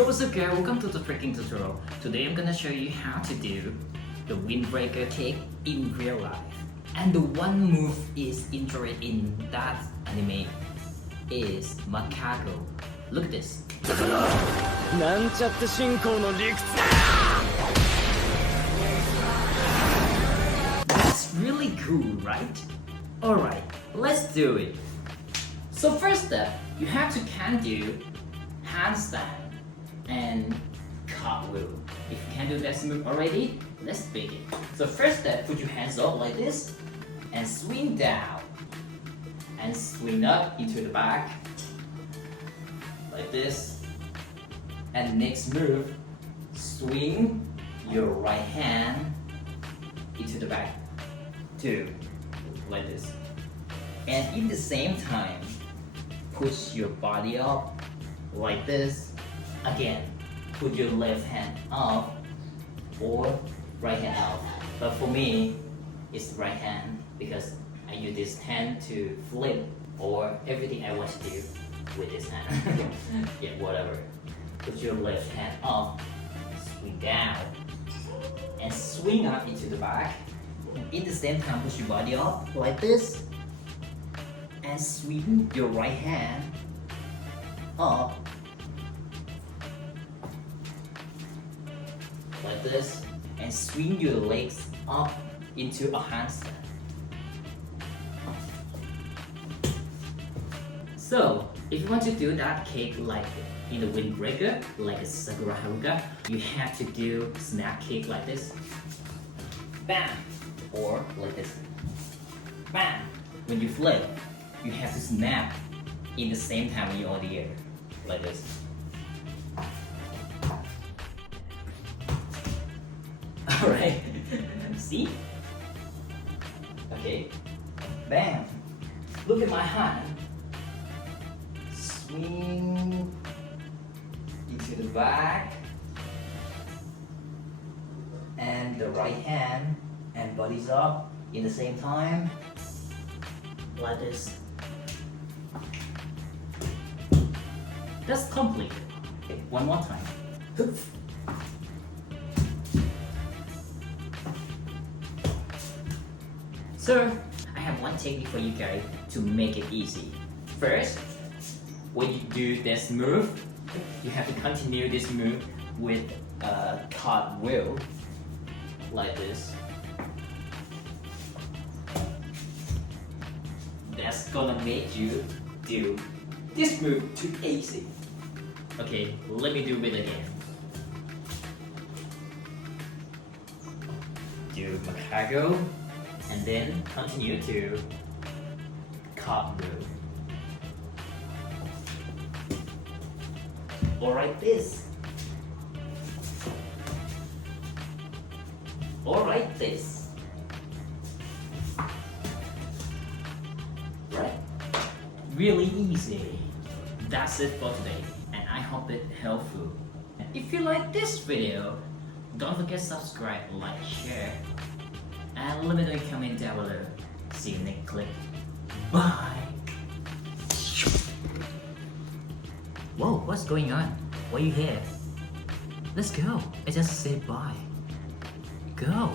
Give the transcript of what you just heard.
Yo, what's up guys, welcome to the freaking tutorial. Today I'm gonna show you how to do the windbreaker kick in real life. And the one move is interested in that anime is MACACO. Look at this. That's really cool, right? Alright, let's do it. So first step, you have to can do handstand and cartwheel. If you can do that move already, let's begin. So first step, put your hands up like this and swing down and swing up into the back like this. And next move, swing your right hand into the back too, like this. And in the same time, push your body up like this. Again, put your left hand up or right hand up. But for me, it's right hand because I use this hand to flip or everything I want to do with this hand. Yeah, whatever. Put your left hand up, swing down, and swing up into the back. In the same time, push your body up like this, and swing your right hand up like this, and swing your legs up into a handstand. So, if you want to do that kick like in the windbreaker, like a Sakura Haruka, you have to do snap kick like this. Bam! Or like this. Bam! When you flip, you have to snap in the same time when you're on the air. Like this. Alright. See? Okay. Bam! Look at my hand. Swing into the back. And the right hand and body's up in the same time. Like this. That's complete. Okay, one more time. So, I have one technique for you guys to make it easy. First, when you do this move, you have to continue this move with a cartwheel, like this. That's gonna make you do this move too easy. Okay, let me do it again. Do MACACO, and then continue to cartwheel. Or like this. Or like this. Right? Really easy. That's it for today, and I hope it helpful. If you like this video, don't forget to subscribe, like, share, and let me know in the comment down below. See you next clip. Bye. Whoa, what's going on? Why are you here? Let's go. I just said bye. Go.